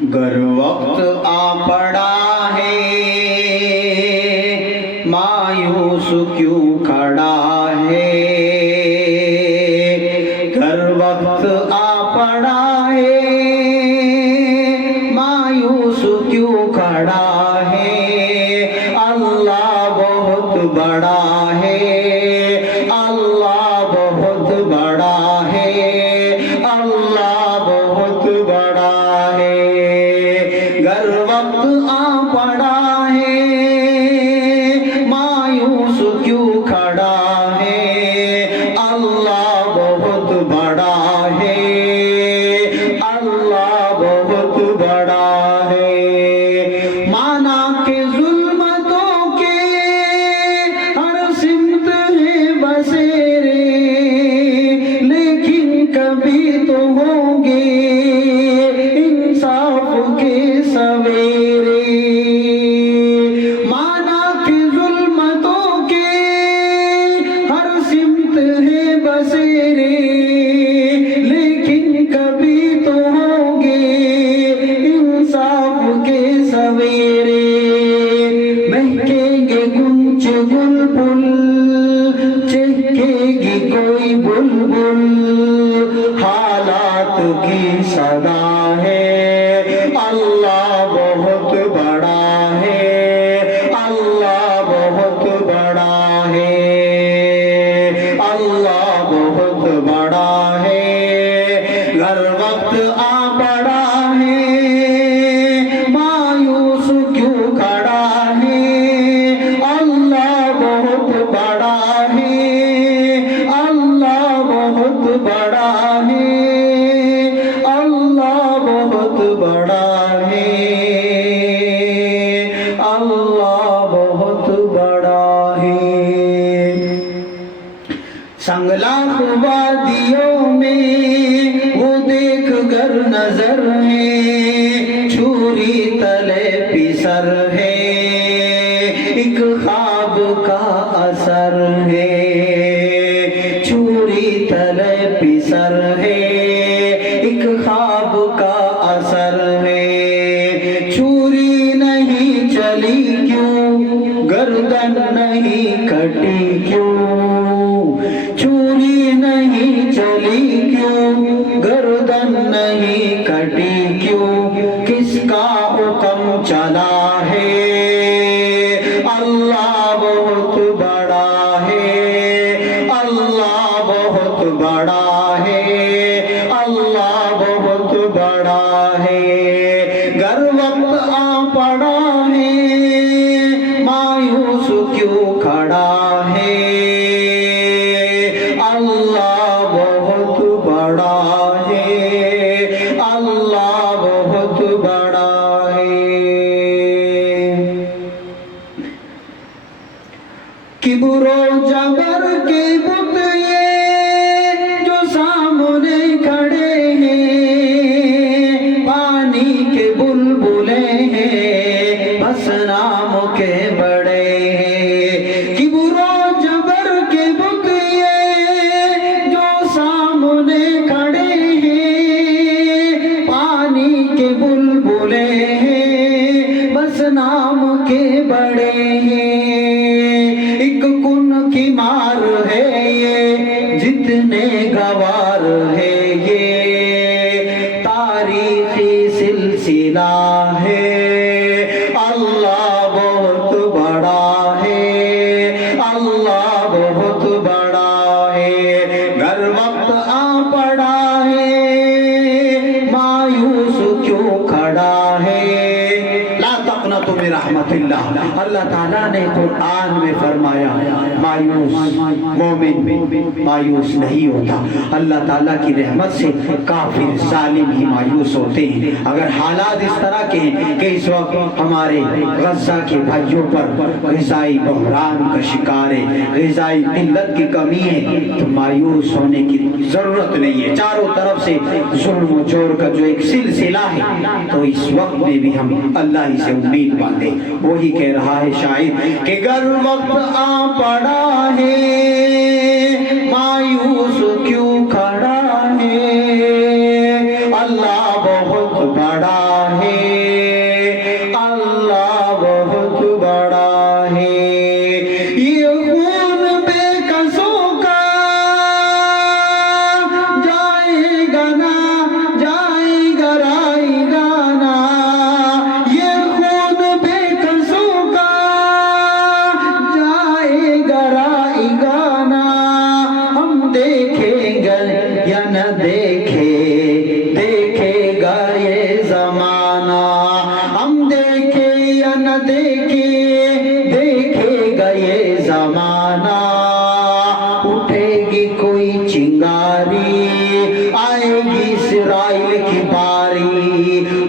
گر وقت آ پڑا ہے مایوس کیوں کھڑا ہے، گر وقت آ پڑا ہے مایوس کیوں کھڑا ہے، اللہ بہت بڑا ہے، اللہ بہت بڑا ہے، اللہ بہت بڑا ہے، گر وقت آ پڑا ہے مایوس کیوں کھڑا ہے، اللہ بہت بڑا ہے، اللہ بہت بڑا ہے، مانا کہ ظلمتوں کے ہر سمت ہے بسیرے، لیکن کبھی تو ہوں گے انصاف کے سویرے، مانا کہ ظلمتوں کے ہر سمت ہے بسیرے، لیکن کبھی تو ہوں گے انصاف کے سویرے، مہکیں گے گنچ گل پل، چہکے گی کوئی بلبل، حالات کی صدا ہے، اللہ بہت بڑا ہے، اللہ بہت بڑا ہے، اللہ بہت بڑا ہے، گر وقت آ پڑا ہے مایوس کیوں کھڑا ہے، اللہ بہت بڑا ہے، اللہ بہت بڑا ہے، اللہ بہت بڑا ہے، اللہ بہت بڑا ہے، سنگلاخ وادیوں میں وہ دیکھ کر نظر ہے، چھری تلے پسر ہے، ایک خواب کا اثر ہے، چھری تلے پسر ہے، ایک خواب کا اثر ہے، چھری نہیں چلی کیوں، گردن نہیں کٹی کیوں، چھری نہیں چلی کیوں، گردن نہیں کٹی کیوں، کس کا حکم چلا ہے، اللہ بہت بڑا ہے، اللہ بہت بڑا ہے، اللہ بہت بڑا ہے، گر وقت آ پڑا ہے مایوس کیوں کھڑا ہے، اللہ بہت بڑا ہے، اللہ بہت بڑا ہے، کبر و جبر کے بت یہ جو سامنے کھڑے ہیں، پانی کے بلبلے ہیں بس نام کے بڑے ہیں، کبر و جبر کے بت یہ جو سامنے کھڑے ہیں، پانی کے بلبلے ہیں بس نام کے بڑے ہیں، ایک کن کی مار ہے یہ جتنے گوار ہے، یہ تاریخی سلسلہ ہے، اللہ بہت بڑا ہے، اللہ بہت بڑا ہے، گر وقت آ پڑا ہے مایوس کیوں کھڑا ہے، لا تقنطوا من رحمت اللہ، اللہ تعالیٰ نے قرآن میں فرمایا مایوس مومن مایوس نہیں ہوتا، اللہ تعالیٰ کی رحمت سے کافر ظالم ہی مایوس ہوتے ہیں، اگر حالات اس طرح کے ہیں کہ اس وقت ہمارے غزہ کے بھائیوں پر غذائی بحران کا شکار ہے، غذائی قلت کی کمی ہے، تو مایوس ہونے کی ضرورت نہیں ہے، چاروں طرف سے ظلم و جور کا جو ایک سلسلہ ہے، تو اس وقت میں بھی ہم اللہ ہی سے امید باندھیں، وہی کہہ رہا ہے شاعر کہ گر وقت آ پڑا ہے مایوس کیوں کھڑا ہے، اللہ بہت بڑا ہے،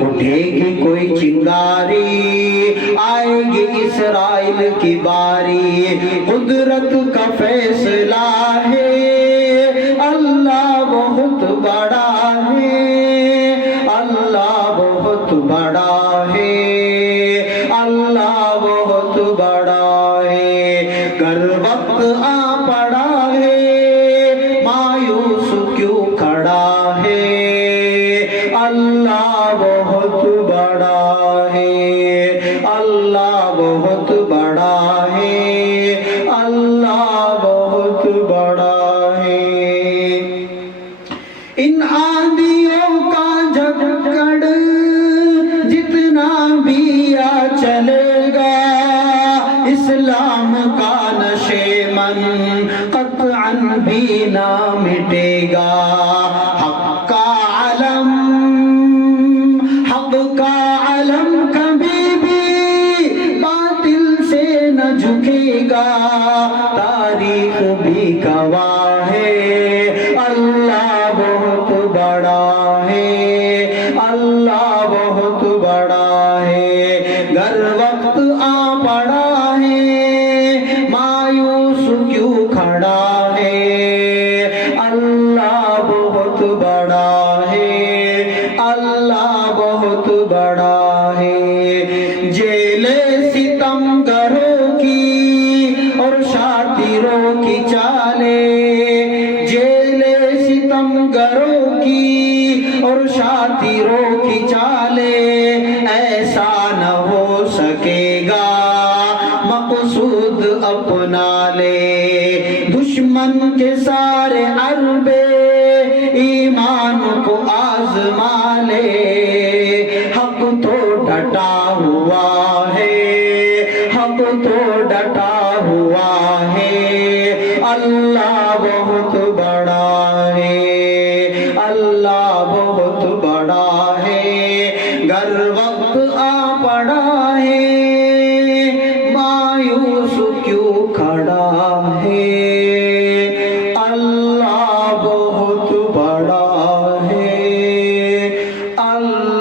اٹھے گی کوئی چنگاری آئے گی اسرائیل کی باری قدرت کا فیصلہ ہے اللہ بہت بڑا ہے اللہ بہت بڑا ہے اللہ بہت بڑا ہے گر وقت آ پڑا ہے مایوس کیوں کھڑا ہے اللہ بہت بڑا ہے اللہ بہت بڑا ہے اللہ بہت بڑا ہے ان آندھیوں کا جھکڑ جتنا بھی چلے گا اسلام کا نشیمن قطعاً بھی نہ مٹے گا حق کا علم کبھی بھی باطل سے نہ جھکے گا تاریخ بھی گواہ ہے اللہ بہت بڑا ہے اللہ بہت بڑا ہے گر وقت آ پڑا ہے مایوس کیوں کھڑا ہے اللہ بہت بڑا ہے اللہ بہت بڑا ہے جیل ستم گروں کی اور شاطروں کی چالیں جیل ستم گروں کی اور شاطروں کی چالیں ایسا نہ ہو سکے گا مقصود اپنا لے دشمن کے سارے عربے ایمان کو آزما لے حق تو ڈٹا ہوا ہے حق تو ڈٹا ہوا ہے اللہ بہت بڑا ہے اللہ بہت بڑا ہے گر وقت آ پڑا ہے مایوس کیوں کھڑا ہے اللہ بہت بڑا ہے اللہ